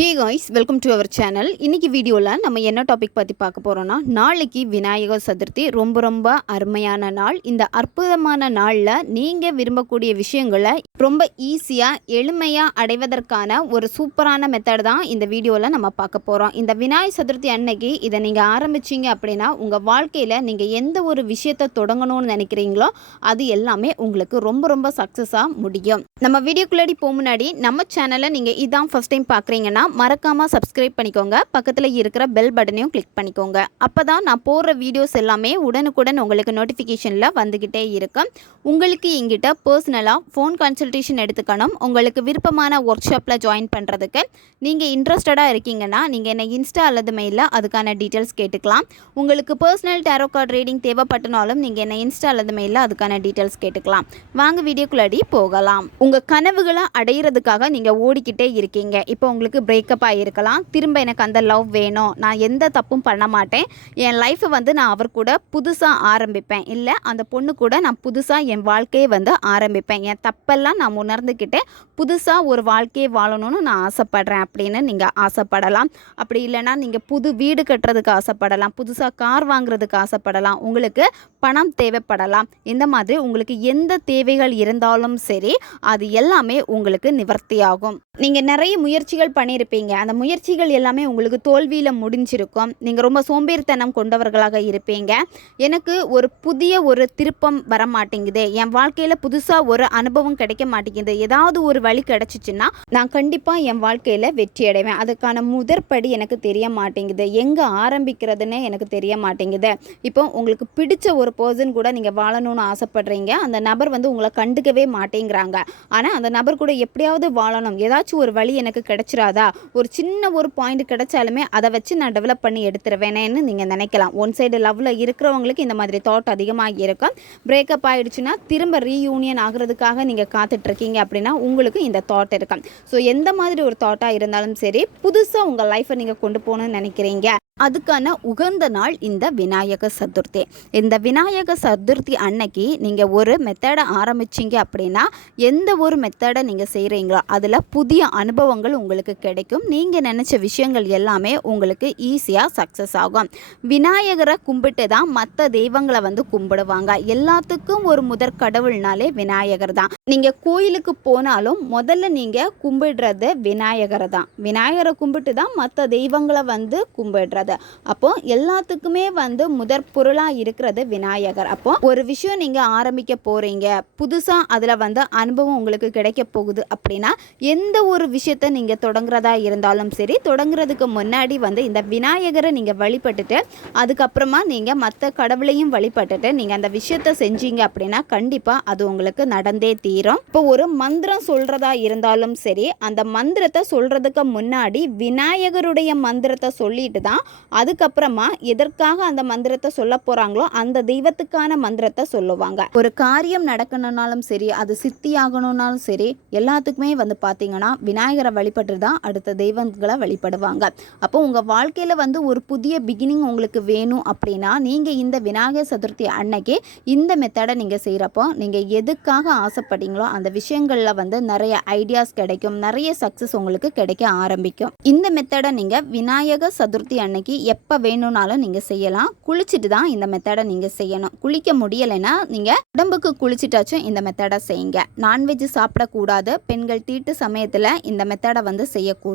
Hey guys welcome to our channel இன்றைக்கி வீடியோவில் நம்ம என்ன டாபிக் பற்றி பார்க்க போகிறோன்னா நாளைக்கு விநாயகர் சதுர்த்தி ரொம்ப ரொம்ப அருமையான நாள். இந்த அற்புதமான நாளில் நீங்கள் விரும்பக்கூடிய விஷயங்களை ரொம்ப ஈஸியாக எளிமையாக அடைவதற்கான ஒரு சூப்பரான மெத்தட் தான் இந்த வீடியோவில் நம்ம பார்க்க போகிறோம் இந்த விநாயகர் சதுர்த்தி அன்னைக்கு இதை நீங்கள் ஆரம்பிச்சீங்க அப்படின்னா உங்கள் வாழ்க்கையில் நீங்கள் எந்த ஒரு விஷயத்தை தொடங்கணும்னு நினைக்கிறீங்களோ அது எல்லாமே உங்களுக்கு ரொம்ப ரொம்ப சக்ஸஸாக முடியும். நம்ம வீடியோக்குள்ளாடி போக முன்னாடி நம்ம சேனலை நீங்கள் இதான் ஃபஸ்ட் டைம் பார்க்குறீங்கன்னா மறக்காமல் சப்ஸ்கிரைப் பண்ணிக்கோங்க. பக்கத்தில் இருக்கிற பெல் பட்டனையும் கிளிக் பண்ணிக்கோங்க. அப்போ தான் நான் போடுற வீடியோஸ் எல்லாமே உடனுக்குடன் உங்களுக்கு நோட்டிஃபிகேஷனில் வந்துக்கிட்டே இருக்கும். உங்களுக்கு எங்கிட்ட பர்சனலாக ஃபோன் கன்சல்டேஷன் எடுத்துக்கணும். உங்களுக்கு விருப்பமான ஒர்க் ஷாப்பில் ஜாயின் பண்ணுறதுக்கு நீங்கள் இன்ட்ரெஸ்டடாக இருக்கீங்கன்னா நீங்கள் என்னை இன்ஸ்டா அல்லது மெயிலில் அதுக்கான டீட்டெயில்ஸ் கேட்டுக்கலாம். உங்களுக்கு பர்சனல் டேரோ கார்டு ரீடிங் தேவைப்பட்டனாலும் நீங்கள் என்ன இன்ஸ்டா அல்லது மெயிலில் அதுக்கான டீட்டெயில்ஸ் கேட்டுக்கலாம். வாங்க வீடியோக்குள்ளாடி போகலாம். உங்கள் கனவுகளை அடையிறதுக்காக நீங்கள் ஓடிக்கிட்டே இருக்கீங்க. இப்போ உங்களுக்கு பிரேக் பிரேக்கப் ஆகிருக்கலாம் திரும்ப எனக்கு அந்த லவ் வேணும். நான் எந்த தப்பும் பண்ண மாட்டேன். என் லைஃப்பை வந்து நான் அவர் கூட புதுசாக ஆரம்பிப்பேன். இல்லை அந்த பொண்ணு கூட நான் புதுசாக என் வாழ்க்கையை வந்து ஆரம்பிப்பேன். என் தப்பெல்லாம் நான் உணர்ந்துக்கிட்டேன் புதுசாக ஒரு வாழ்க்கையை வாழணும்னு நான் ஆசைப்படுறேன் அப்படின்னு நீங்கள் ஆசைப்படலாம். அப்படி இல்லைன்னா நீங்கள் புது வீடு கட்டுறதுக்கு ஆசைப்படலாம். புதுசாக கார் வாங்குறதுக்கு ஆசைப்படலாம். உங்களுக்கு பணம் தேவைப்படலாம். இந்த மாதிரி உங்களுக்கு எந்த தேவைகள் இருந்தாலும் சரி அது எல்லாமே உங்களுக்கு நிவர்த்தியாகும். நீங்கள் நிறைய முயற்சிகள் இருப்பீங்க. அந்த முயற்சிகள் எல்லாமே உங்களுக்கு தோல்வியில் முடிஞ்சிருக்கும். நீங்கள் ரொம்ப சோம்பேறித்தனம் கொண்டவர்களாக இருப்பீங்க. எனக்கு ஒரு புதிய ஒரு திருப்பம் வர மாட்டேங்குது என் வாழ்க்கையில் புதுசாக ஒரு அனுபவம் கிடைக்க மாட்டேங்குது. ஏதாவது ஒரு வழி கிடைச்சிச்சுன்னா நான் கண்டிப்பாக என் வாழ்க்கையில் வெற்றி அடைவேன். அதுக்கான முதற்படி எனக்கு தெரிய மாட்டேங்குது. எங்கே ஆரம்பிக்கிறதுனே எனக்கு தெரிய மாட்டேங்குது. இப்போ உங்களுக்கு பிடிச்ச ஒரு பர்சன் கூட நீங்கள் வாழணும்னு ஆசைப்படுறீங்க. அந்த நபர் வந்து உங்களை கண்டுக்கவே மாட்டேங்கிறாங்க. ஆனால் அந்த நபர் கூட எப்படியாவது வாழணும். ஏதாச்சும் ஒரு வழி எனக்கு கிடைச்சிடாதா ஒரு சின்ன ஒரு பாயிண்ட் கிடைச்சாலுமே அதை வச்சு நான் டெவலப் பண்ணி எடுத்துருவேனேன்னு நீங்கள் நினைக்கலாம். ஒன் சைடு லவ்வில் இருக்கிறவங்களுக்கு இந்த மாதிரி தாட் அதிகமாக இருக்கும். பிரேக்கப் ஆயிடுச்சுன்னா திரும்ப ரீயூனியன் ஆகிறதுக்காக நீங்கள் காத்துட்ருக்கீங்க அப்படின்னா உங்களுக்கு இந்த தாட் இருக்கும். ஸோ எந்த மாதிரி ஒரு தாட்டாக இருந்தாலும் சரி புதுசாக உங்கள் லைஃப்பை நீங்கள் கொண்டு போகணும்னு நினைக்கிறீங்க. அதுக்கான உகந்த நாள் இந்த விநாயக சதுர்த்தி. இந்த விநாயக சதுர்த்தி அன்னைக்கு நீங்கள் ஒரு மெத்தடை ஆரம்பிச்சீங்க அப்படின்னா எந்த ஒரு மெத்தடை நீங்கள் செய்கிறீங்களோ அதில் புதிய அனுபவங்கள் உங்களுக்கு கிடைக்கும். நீங்கள் நினச்ச விஷயங்கள் எல்லாமே உங்களுக்கு ஈஸியாக சக்ஸஸ் ஆகும். விநாயகரை கும்பிட்டு தான் மற்ற தெய்வங்களை வந்து கும்பிடுவாங்க. எல்லாத்துக்கும் ஒரு முதற் கடவுள்னாலே விநாயகர் தான். நீங்கள் கோயிலுக்கு போனாலும் முதல்ல நீங்கள் கும்பிடுறது விநாயகரை தான். விநாயகரை கும்பிட்டு தான் மற்ற தெய்வங்களை வந்து கும்பிடுறது. அப்போ எல்லாத்துக்குமே வந்து முதற் பொருளாக இருக்கிறது விநாயகர். அப்போ ஒரு விஷயம் நீங்கள் ஆரம்பிக்க போகிறீங்க புதுசாக அதில் வந்து அனுபவம் உங்களுக்கு கிடைக்க போகுது அப்படின்னா எந்த ஒரு விஷயத்த நீங்கள் தொடங்குறதா இருந்தாலும் சரி தொடங்குறதுக்கு முன்னாடி வந்து இந்த விநாயகரை நீங்கள் வழிபட்டுட்டு அதுக்கப்புறமா நீங்கள் மற்ற கடவுளையும் வழிபட்டுட்டு நீங்கள் அந்த விஷயத்த செஞ்சீங்க அப்படின்னா கண்டிப்பாக அது உங்களுக்கு நடந்தே தீரும். இப்போ ஒரு மந்திரம் சொல்கிறதா இருந்தாலும் சரி அந்த மந்திரத்தை சொல்கிறதுக்கு முன்னாடி விநாயகருடைய மந்திரத்தை சொல்லிட்டு தான் அதுக்கப்புறமா எதற்காக அந்த மந்திரத்தை சொல்ல போகிறாங்களோ அந்த தெய்வத்துக்கான மந்திரத்தை சொல்லுவாங்க. ஒரு காரியம் நடக்கணும்னாலும் சரி அது சித்தி ஆகணும்னாலும் சரி எல்லாத்துக்குமே வந்து பார்த்தீங்கன்னா விநாயகரை வழிபட்டு தான் தெய்வங்களை வழிபடுவாங்க. அப்போ உங்கள் வாழ்க்கையில் வந்து ஒரு புதிய பிகினிங் உங்களுக்கு வேணும் அப்படின்னா நீங்கள் இந்த விநாயகர் சதுர்த்தி அன்னைக்கு இந்த மெத்தடை நீங்கள் செய்கிறப்போ நீங்கள் எதுக்காக ஆசைப்பட்டீங்களோ அந்த விஷயங்களில் வந்து நிறைய ஐடியாஸ் கிடைக்கும் நிறைய சக்ஸஸ் உங்களுக்கு கிடைக்க ஆரம்பிக்கும். இந்த மெத்தடை நீங்கள் விநாயகர் சதுர்த்தி அன்னைக்கு எப்போ வேணும்னாலும் நீங்கள் செய்யலாம். குளிச்சுட்டு தான் இந்த மெத்தடை நீங்கள் செய்யணும். குளிக்க முடியலைன்னா நீங்கள் உடம்புக்கு குளிச்சுட்டாச்சும் இந்த மெத்தடை செய்யுங்க. நான்வெஜ் சாப்பிடக்கூடாது. பெண்கள் தீட்டு சமயத்தில் இந்த மெத்தடை வந்து செய்யக்கூடாது.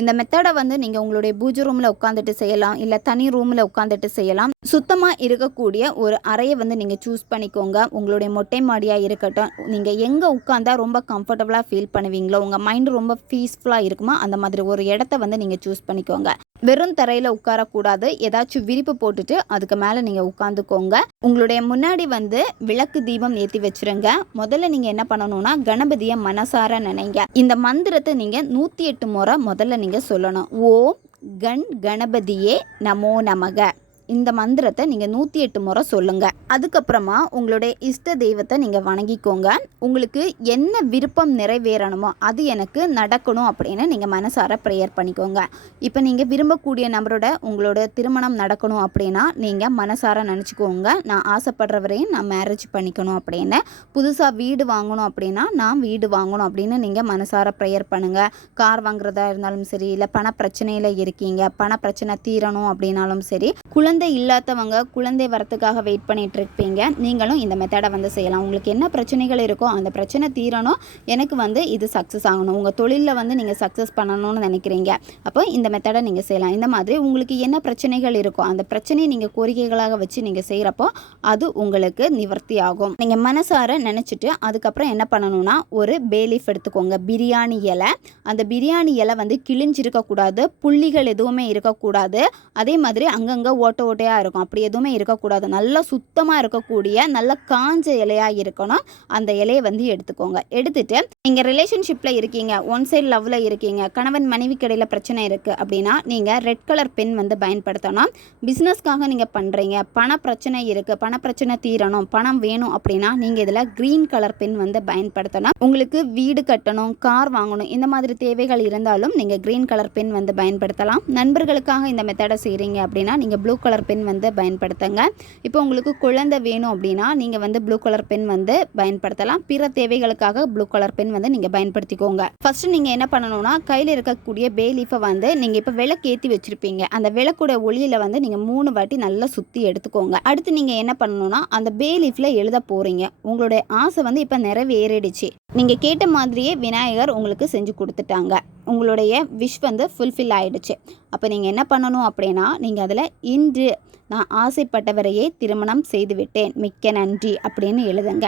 இந்த மெத்தடை வந்து நீங்கள் உங்களுடைய பூஜை ரூமில் உட்காந்துட்டு செய்யலாம். இல்லை தனி ரூமில் உட்காந்துட்டு செய்யலாம். சுத்தமாக இருக்கக்கூடிய ஒரு அறையை வந்து நீங்கள் சூஸ் பண்ணிக்கோங்க. உங்களுடைய மொட்டை மாடியாக இருக்கட்டும். நீங்கள் எங்கே உட்காந்தா ரொம்ப கம்ஃபர்டபுளாக ஃபீல் பண்ணுவீங்களோ உங்கள் மைண்டு ரொம்ப பீஸ்ஃபுல்லாக இருக்குமா அந்த மாதிரி ஒரு இடத்த வந்து நீங்கள் சூஸ் பண்ணிக்கோங்க. வெறும் தரையில் உட்காரக்கூடாது. ஏதாச்சும் விரிப்பு போட்டுட்டு அதுக்கு மேலே நீங்கள் உட்காந்துக்கோங்க. உங்களுடைய முன்னாடி வந்து விளக்கு தீபம் ஏற்றி வச்சிருங்க. முதல்ல நீங்கள் என்ன பண்ணணும்னா கணபதியை மனசார நினைங்க. இந்த மந்திரத்தை நீங்கள் நூற்றி எட்டு முறை முதல்ல நீங்கள் சொல்லணும். ஓம் கண் கணபதியே நமோ நமக. இந்த மந்திரத்தை நீங்கள் நூற்றி எட்டு முறை சொல்லுங்கள் அதுக்கப்புறமா உங்களுடைய இஷ்ட தெய்வத்தை நீங்கள் வணங்கிக்கோங்க. உங்களுக்கு என்ன விருப்பம் நிறைவேறணுமோ அது எனக்கு நடக்கணும் அப்படின்னு நீங்கள் மனசார ப்ரேயர் பண்ணிக்கோங்க. இப்போ நீங்கள் விரும்பக்கூடிய நபரோட உங்களோட திருமணம் நடக்கணும் அப்படின்னா நீங்கள் மனசார நினச்சிக்கோங்க. நான் ஆசைப்படுறவரையும் நான் மேரேஜ் பண்ணிக்கணும் அப்படின்னு. புதுசாக வீடு வாங்கணும் அப்படின்னா நான் வீடு வாங்கணும் அப்படின்னு நீங்கள் மனசார ப்ரேயர் பண்ணுங்கள் கார் வாங்குறதா இருந்தாலும் சரி இல்லை பண பிரச்சனையில் இருக்கீங்க பண பிரச்சனை தீரணும் அப்படின்னாலும் சரி குழந்தை இல்லாதவங்க குழந்தை வரத்துக்காக வெயிட் பண்ணிட்டு இருப்பீங்க. நீங்களும் இந்த மெத்தடை வந்து செய்யலாம். உங்களுக்கு என்ன பிரச்சனைகள் இருக்கோ அந்த பிரச்சனை தீரணும். எனக்கு வந்து இது சக்ஸஸ் ஆகணும். உங்கள் தொழிலில் வந்து நீங்கள் சக்ஸஸ் பண்ணணும்னு நினைக்கிறீங்க. அப்போ இந்த மெத்தடை நீங்கள் செய்யலாம். இந்த மாதிரி உங்களுக்கு என்ன பிரச்சனைகள் இருக்கோ அந்த பிரச்சனையை நீங்கள் கோரிக்கைகளாக வச்சு நீங்கள் செய்கிறப்போ அது உங்களுக்கு நிவர்த்தி ஆகும் நீங்கள் மனசார நினச்சிட்டு அதுக்கப்புறம் என்ன பண்ணணும்னா ஒரு பேலீஃப் எடுத்துக்கோங்க. பிரியாணி இலை. அந்த பிரியாணி இலை வந்து கிழிஞ்சிருக்கக்கூடாது. புள்ளிகள் எதுவுமே இருக்கக்கூடாது. அதே மாதிரி அங்கங்கே ஓட்ட ஓட்டையாக இருக்கும். அப்படி எதுவுமே இருக்கக்கூடாது. நல்லா சுத்தமாக இருக்கக்கூடிய நல்ல காஞ்ச இலையாக இருக்கணும். அந்த இலையை வந்து எடுத்துக்கோங்க. எடுத்துட்டு நீங்கள் ரிலேஷன்ஷிப்பில் இருக்கீங்க. ஒன் சைடு லவ்வில் இருக்கீங்க. கணவன் மனைவி கடையில் பிரச்சனை இருக்குது அப்படின்னா நீங்கள் ரெட் கலர் பென் வந்து பயன்படுத்தணும். பிஸ்னஸ்க்காக நீங்கள் பண்ணுறீங்க பண பிரச்சனை இருக்குது பண பிரச்சனை தீரணும். பணம் வேணும் அப்படின்னா நீங்கள் இதில் க்ரீன் கலர் பென் வந்து பயன்படுத்தணும். உங்களுக்கு வீடு கட்டணும் கார் வாங்கணும் இந்த மாதிரி தேவைகள் இருந்தாலும் நீங்கள் க்ரீன் கலர் பென் வந்து பயன்படுத்தலாம். நண்பர்களுக்காக இந்த மெத்தடை செய்கிறீங்க அப்படின்னா நீங்கள் ப்ளூ கலர் பென் வந்து பயன்படுத்துங்க. இப்போ உங்களுக்கு குழந்தை வேணும் அப்படின்னா நீங்கள் வந்து ப்ளூ கலர் பென் வந்து பயன்படுத்தலாம். பிற தேவைகளுக்காக ப்ளூ கலர் பென் வந்து நீங்கள் பயன்படுத்திக்கோங்க. ஃபர்ஸ்ட் நீங்கள் என்ன பண்ணணும்னா கையில் இருக்கக்கூடிய பே லீஃபை வந்து நீங்கள் இப்போ விளக்கு ஏற்றி வச்சுருப்பீங்க. அந்த விளக்கோட ஒளியில் வந்து நீங்கள் மூணு வாட்டி நல்லா சுற்றி எடுத்துக்கோங்க. அடுத்து நீங்கள் என்ன பண்ணணும்னா அந்த பே லீஃபில் எழுத போகிறீங்க உங்களுடைய ஆசை வந்து இப்போ நிறைவேறிடுச்சு. நீங்கள் கேட்ட மாதிரியே விநாயகர் உங்களுக்கு செஞ்சு கொடுத்துட்டாங்க. உங்களுடைய விஷ் வந்து ஃபுல்ஃபில் ஆகிடுச்சு அப்போ நீங்கள் என்ன பண்ணணும் அப்படின்னா நீங்கள் அதில் இன்று நான் ஆசைப்பட்டவரையே திருமணம் செய்துவிட்டேன். மிக்க நன்றி அப்படின்னு எழுதுங்க.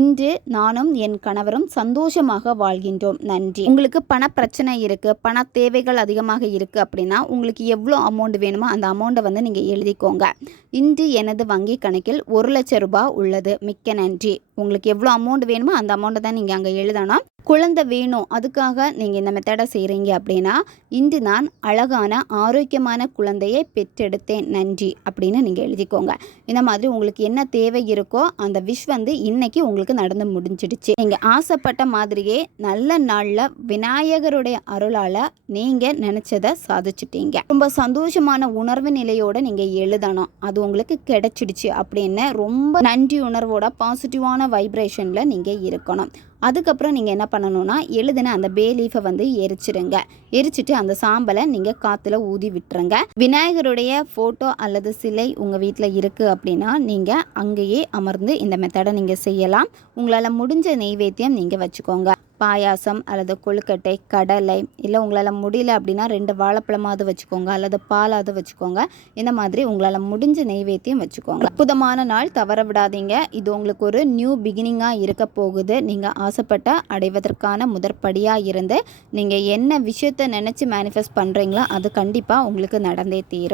இன்று நானும் என் கணவரும் சந்தோஷமாக வாழ்கின்றோம். நன்றி. உங்களுக்கு பண பிரச்சனை இருக்குது பண தேவைகள் அதிகமாக இருக்குது அப்படின்னா உங்களுக்கு எவ்வளோ அமௌண்ட் வேணுமோ அந்த அமௌண்ட்டை வந்து நீங்கள் எழுதிக்கோங்க. இன்று எனது வங்கி கணக்கில் ஒரு லட்சம் ரூபாய் உள்ளது. மிக்க நன்றி. உங்களுக்கு எவ்வளோ அமௌண்ட் வேணுமோ அந்த அமௌண்ட்டை தான் நீங்கள் அங்கே எழுதணும். குழந்தை வேணும் அதுக்காக நீங்கள் இந்த மெத்தடை செய்கிறீங்க அப்படின்னா இன்று நான் அழகான ஆரோக்கியமான குழந்தையை பெற்றெடுத்தேன். நன்றி அப்படின்னு நீங்கள் எழுதிக்கோங்க. இந்த மாதிரி உங்களுக்கு என்ன தேவை இருக்கோ அந்த விஷ் வந்து இன்னைக்கு உங்களுக்கு நடந்து முடிஞ்சிடுச்சு. நீங்கள் ஆசைப்பட்ட மாதிரியே நல்ல நாளில் விநாயகருடைய அருளால் நீங்கள் நினச்சதை சாதிச்சிட்டீங்க. ரொம்ப சந்தோஷமான உணர்வு நிலையோடு நீங்கள் எழுதணும். அது உங்களுக்கு கிடைச்சிடுச்சு அப்படின்னு ரொம்ப நன்றி உணர்வோட பாசிட்டிவான வைப்ரேஷனில் நீங்கள் இருக்கணும். அதுக்கப்புறம் நீங்கள் என்ன பண்ணணும்னா எழுதின அந்த பே லீஃபை வந்து எரிச்சிடுங்க எரிச்சிட்டு அந்த சாம்பலை நீங்கள் காற்றுல ஊதி விட்டுருங்க. விநாயகருடைய ஃபோட்டோ அல்லது சிலை உங்கள் வீட்டில் இருக்குது அப்படின்னா நீங்கள் அங்கேயே அமர்ந்து இந்த மெத்தடை நீங்கள் செய்யலாம். உங்களால் முடிஞ்ச நெய்வேத்தியம் நீங்கள் வச்சுக்கோங்க. பாயாசம் அல்லது கொழுக்கட்டை கடலை இல்லை உங்களால் முடியல அப்படின்னா ரெண்டு வாழைப்பழமாவது வச்சுக்கோங்க அல்லது பாலாவது வச்சுக்கோங்க. இந்த மாதிரி உங்களால் முடிஞ்ச நெய்வேத்தியம் வச்சுக்கோங்க. அற்புதமான நாள் தவற விடாதீங்க. இது உங்களுக்கு ஒரு நியூ பிகினிங்காக இருக்க போகுது. நீங்கள் ஆசைப்பட்ட அடைவதற்கான முதற்படியாக இருந்து நீங்கள் என்ன விஷயத்தை நினச்சி மேனிஃபெஸ்ட் பண்ணுறீங்களோ அது கண்டிப்பாக உங்களுக்கு நடந்தே தீரும்.